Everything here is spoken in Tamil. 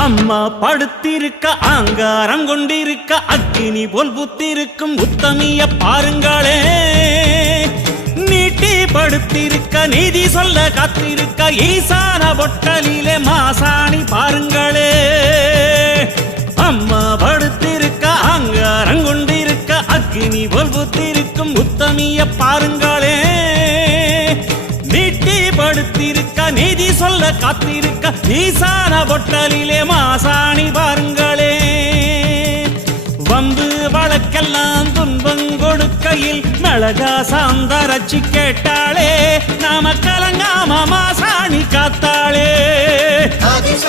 அம்மா படுத்திருக்க ஆங்காரம் கொண்டிருக்க அக்கினி போல் புத்திருக்கும் உத்தமிய பாருங்களே. நீட்டி படுத்திருக்க நீதி சொல்ல காத்திருக்க ஈசான பொட்டலிலே மாசாணி பாருங்களே. அம்மா படுத்திருக்க ஆங்காரம் கொண்டிருக்க அக்கினி போல் புத்திருக்கும் உத்தமிய பாருங்களே. நீட்டி படுத்திருக்க நீதி சொல்ல காத்திருக்க ஈசான பொட்டலிலே மாசாணி பாருங்களே. வம்பு வழக்கெல்லாம் துன்பம் கொடுக்கையில் மிளகா சாந்தரச்சி கேட்டாளே. நாம கலங்காம மாசாணி காத்தாளே.